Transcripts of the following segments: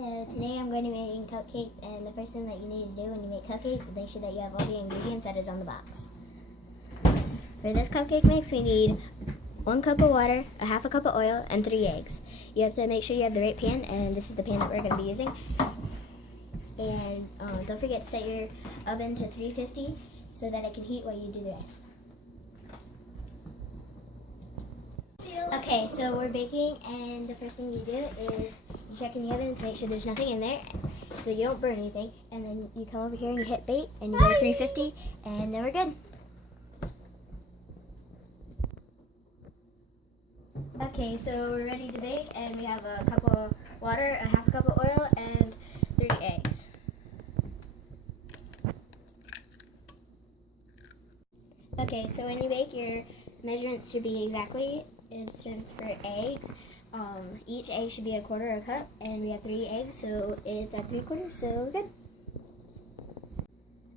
Hello, today I'm going to be making cupcakes, and the first thing that you need to do when you make cupcakes is make sure that you have all the ingredients that is on the box. For this cupcake mix, we need 1 cup of water, a half a cup of oil, and 3 eggs. You have to make sure you have the right pan, and this is the pan that we're going to be using. And don't forget to set your oven to 350 so that it can heat while you do the rest. Okay, so we're baking, and the first thing you do is you check in the oven to make sure there's nothing in there so you don't burn anything, and then you come over here and you hit bake and you go to 350, and then we're good. Okay, so we're ready to bake, and we have a cup of water, a half a cup of oil, and 3 eggs. Okay, so when you bake, your measurements should be exactly. Instance for eggs, each egg should be a quarter of a cup, and we have 3 eggs, so it's at 3/4, so we're good.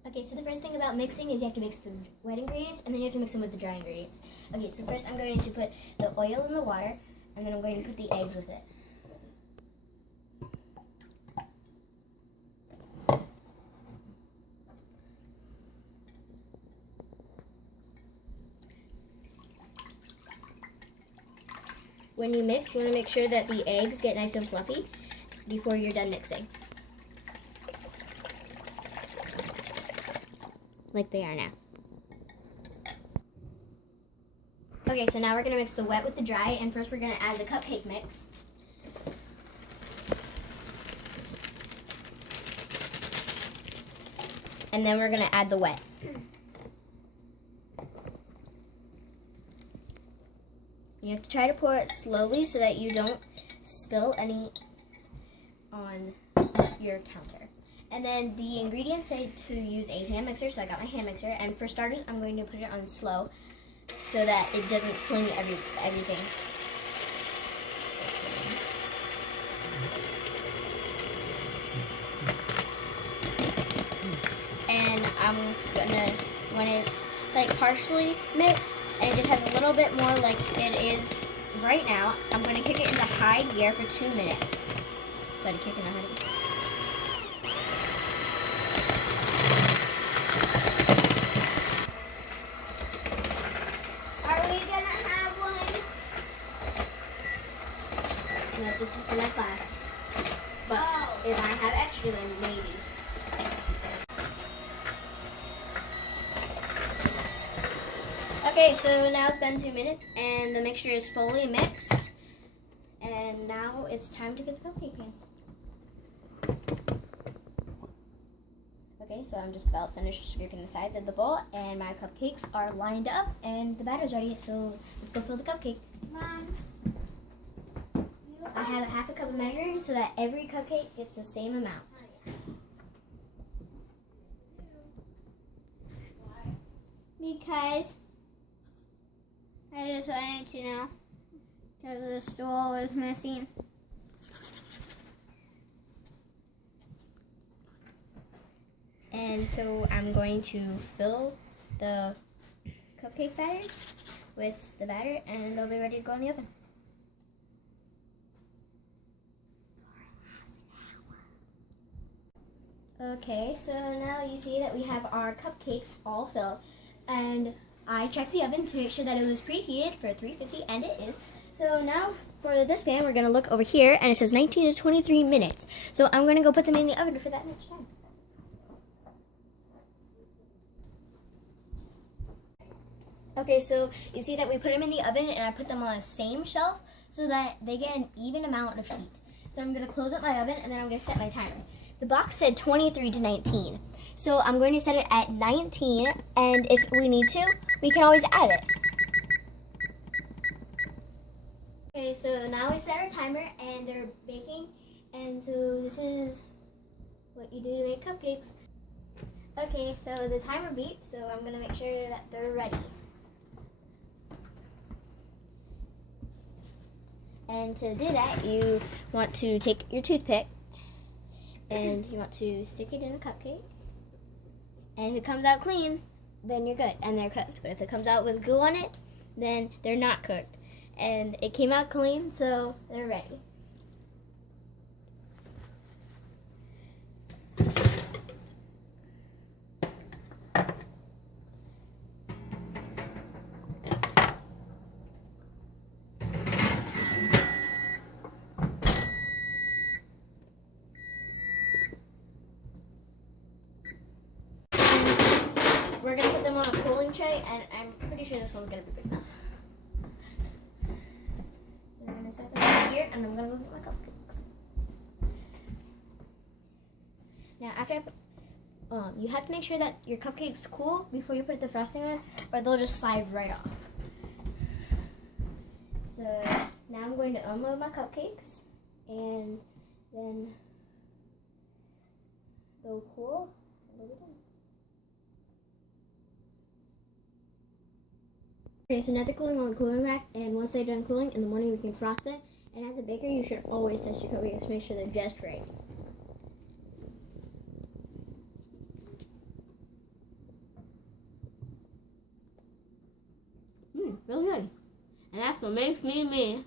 Okay, so the first thing about mixing is you have to mix the wet ingredients, and then you have to mix them with the dry ingredients. Okay, so first I'm going to put the oil in the water, and then I'm going to put the eggs with it. When you mix, you want to make sure that the eggs get nice and fluffy before you're done mixing. Like they are now. Okay, so now we're going to mix the wet with the dry, and first we're going to add the cupcake mix. And then we're going to add the wet. You have to try to pour it slowly so that you don't spill any on your counter. And then the ingredients say to use a hand mixer, so I got my hand mixer. And for starters, I'm going to put it on slow so that it doesn't fling everything. And I'm gonna, when it's like partially mixed and it just has a little bit more like it is right now, I'm going to kick it into high gear for 2 minutes. So I had to kick it in high gear. Are we going to have one? No, this is for my class. But if I have extra, then maybe. Okay, so now it's been 2 minutes, and the mixture is fully mixed, and now it's time to get the cupcake pans. Okay, so I'm just about finished scraping the sides of the bowl, and my cupcakes are lined up, and the batter's ready, so let's go fill the cupcake. Mom. I have a half a cup of measuring so that every cupcake gets the same amount. Because I just wanted to know, because the stool was missing. And so I'm going to fill the cupcake batters with the batter, and they'll be ready to go in the oven. Okay, so now you see that we have our cupcakes all filled, and I checked the oven to make sure that it was preheated for 350, and it is. So now for this pan, we're going to look over here, and it says 19 to 23 minutes. So I'm going to go put them in the oven for that much time. Okay, so you see that we put them in the oven, and I put them on the same shelf so that they get an even amount of heat. So I'm going to close up my oven, and then I'm going to set my timer. The box said 23 to 19. So I'm going to set it at 19, and if we need to, we can always add it. Okay, so now we set our timer, and they're baking, and so this is what you do to make cupcakes. Okay, so the timer beeps, so I'm going to make sure that they're ready. And to do that, you want to take your toothpick, and you want to stick it in a cupcake. And if it comes out clean, then you're good, and they're cooked. But if it comes out with goo on it, then they're not cooked. And it came out clean, so they're ready. cooling tray, and I'm pretty sure this one's gonna be big enough. So I'm gonna set them right here, and I'm gonna go get my cupcakes. Now, after I put, you have to make sure that your cupcakes cool before you put the frosting on, or they'll just slide right off. So now I'm going to unload my cupcakes, and then they'll cool. Okay, so now they're cooling on the cooling rack, and once they're done cooling, in the morning we can frost them. And as a baker, you should always test your cupcakes to make sure they're just right. Really good. And that's what makes me me.